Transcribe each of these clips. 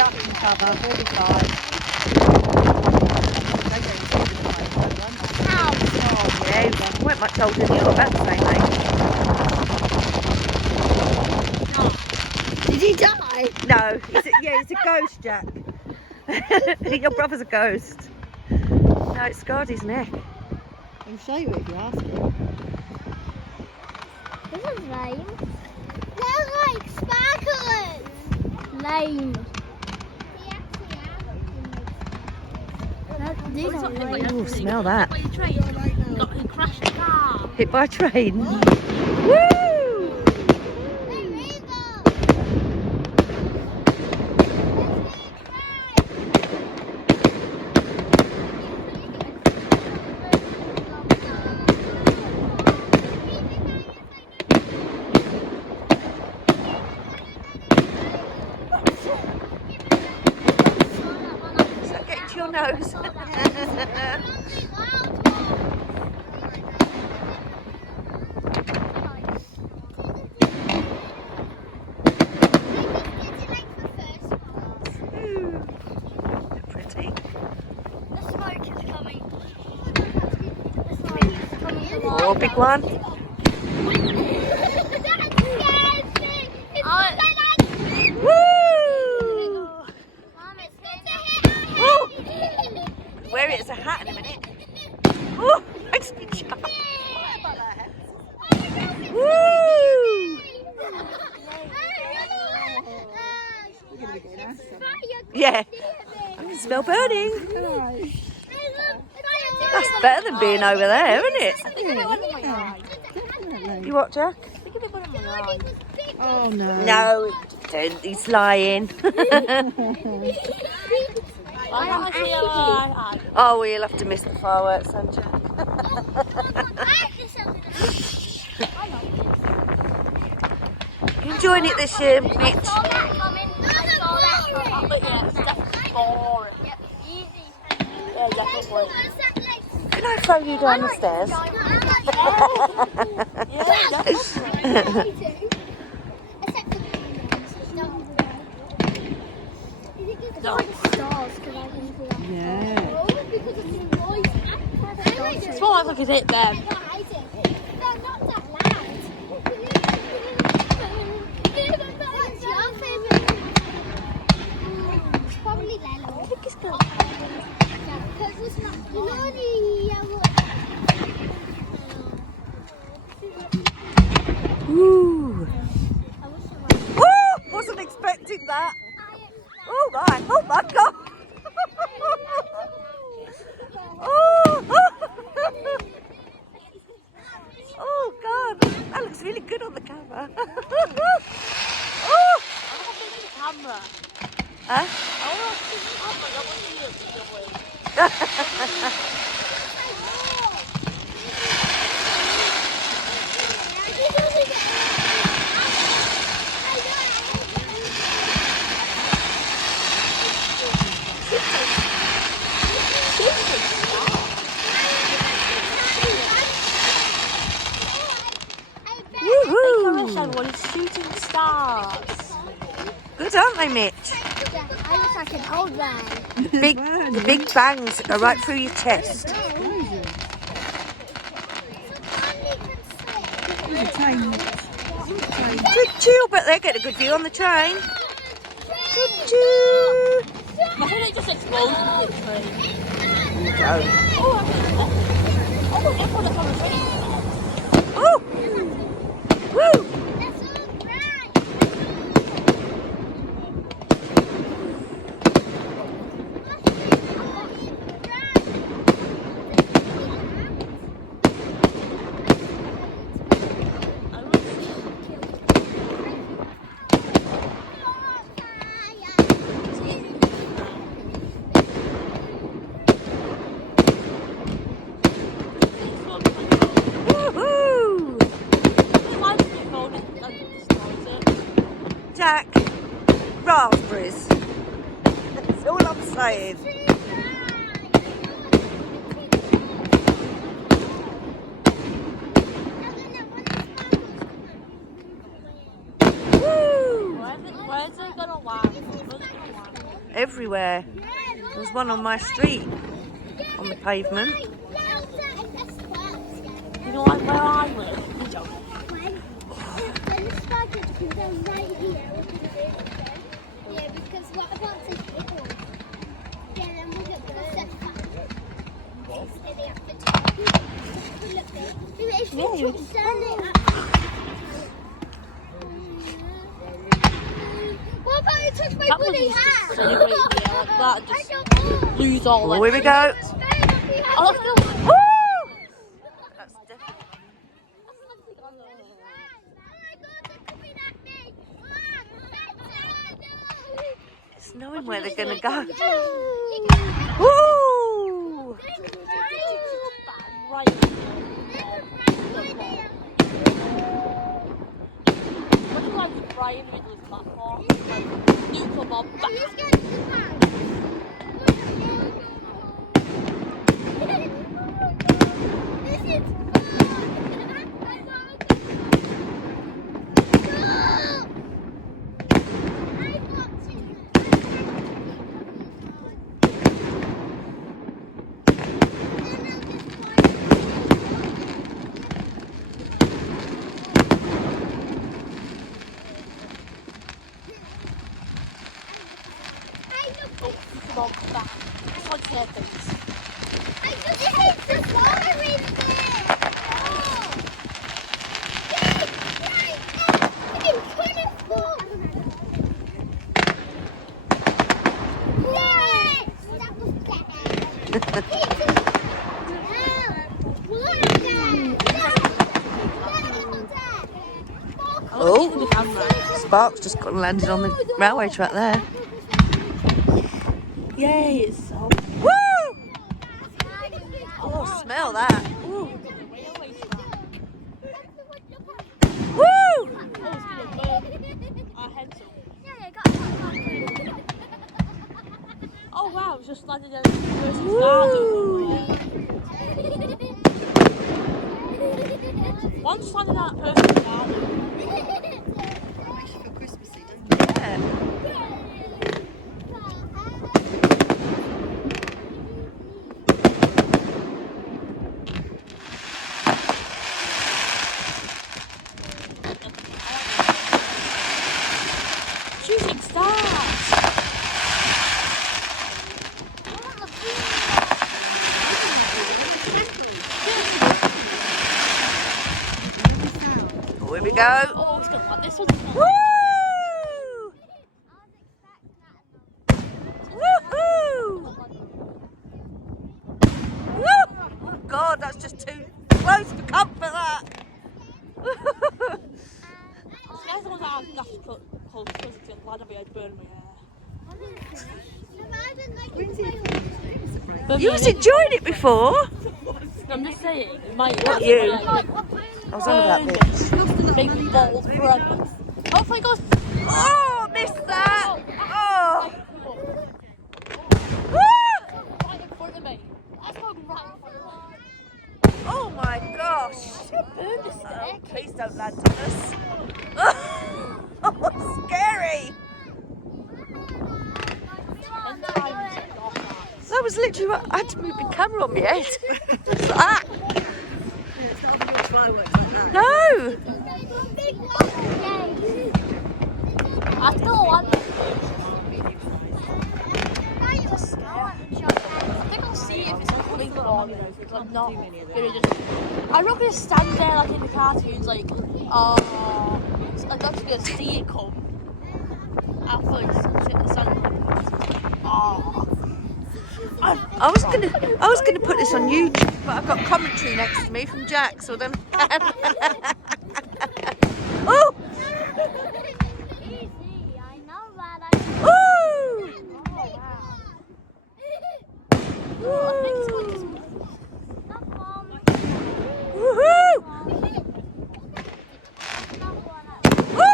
touch each other, really fine. Yeah, he weren't much older than you, about the same age. Did he die? No, he's a ghost, Jack. Your brother's a ghost. No, it scarred his neck. I'll show you if you ask him. This is lame. They're like sparklers. Lame. These are lame. Oh, smell that. He crashed the car. Hit by a train. Woo! Does that get into your nose? Pretty. The smoke is coming. The smoke is coming. Oh, big one. Woo! Oh, wear it as a hat in a minute. Oh, makes me jump. Woo! Yeah, I can smell burning. That's better than being over there, isn't it? You what, Jack? Oh no. No, don't. He's lying. Oh, we'll have to miss the fireworks, then, Jack. You enjoying it this year, Mitch? But yeah, it's definitely boring. Yeah, definitely. Can I throw you down the stairs? Yeah, definitely. No. Yeah. It's more like I could hit them. Probably Lelo. Ooh. Woo! Wasn't expecting that. Oh my God. Oh. Oh God, that looks really good on the camera. Oh. Camera. Huh? I want to see the camera. I want to see it. Woohoo! Everyone is shooting stars. Good, aren't they, Mitch? I look like an old man. The big bangs that go right through your chest. Choo-choo, but they get a good view on the train. Choo-choo. I think they just exploded in the train. Oh, everyone's on the train. Oh! Woo! Jack, raspberries. That's all I'm saying. Woo! Where's it gonna land? Where's it gonna land? everywhere. There was one on my street, on the pavement. You know, like where I live, you don't. When the spaghetti comes down right here, we can do it. Yeah, because what about the people? Yeah, then we'll get the set back. So they have to take it. Look there. If you turn it up. What about you touch my That bloody was just hand? celebrating here like that and I just don't know. lose all Oh, here we go. Oh, let's go. Woo! That's definitely. Oh my God, they're coming at me. It's knowing where they're going to go. No. Woo! Right. What do you like to fry in the middle of the platform? Like, nuclear bomb. Bomb back. It's like hairpins. I just hate the water in there. Oh, Sparks just got landed on the railway track there. Yay, it's so. Woo! Oh, smell that. Woo! Woo! Our heads up. Oh wow, it's just landed in the person's Woo! garden. Once landed on that person's garden. Makes you feel Christmassy, doesn't it? Yeah. Shooting stars. Oh, here we go. Oh, it's gonna like this one. Woo! Woohoo! Woo! Oh God, that's just too close for comfort. That. Scares the ones that have gas close to the glad I'll be able to burn my hair. You was enjoying it before. I'm just saying, it might Not you. like, I was on about this. make me balls forever. Hopefully it goes. Oh, missed that. Oh. Woo! Right in front of me. That's not right in front of me. Oh my gosh. Burn this Oh, stick. please don't land on us. Oh, scary. And time is it off that. That was literally what I had to move the camera on my head. Just like that. Yeah, it's not having your fireworks like that. No. I still want it. I think I'll see if it's a big ball, because I'm not gonna just. I'm not gonna stand there like in the cartoons, like, I'm not just gonna see it come. I'll first sit in the sun. Oh. I was gonna put this on YouTube, but I've got commentary next to me from Jack, so then. Oh! Ooh! I think it's going to. Woohoo! Woo!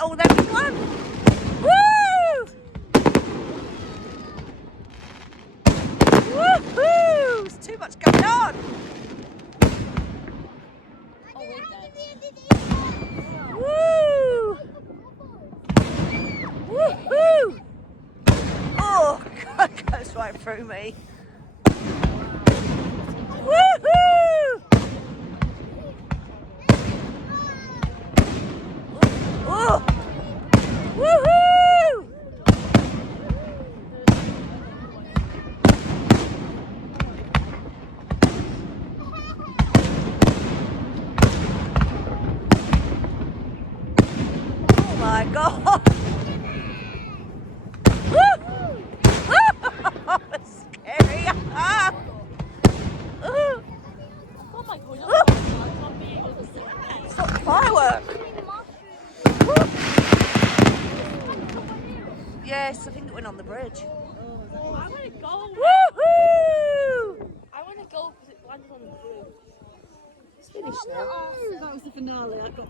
all them in one. Woo! Woohoo! There's too much going on. Woo! Woohoo! Oh, God, it goes right through me. Woohoo! Oh! Woohoo! Oh my God! That's scary. Ah. Oh my god, I can't be able to see that. It's not firework. Yes, I think it went on the bridge. I want to go. Woohoo! I want to go because it landed on the blue. It's finished now. That was the finale. I got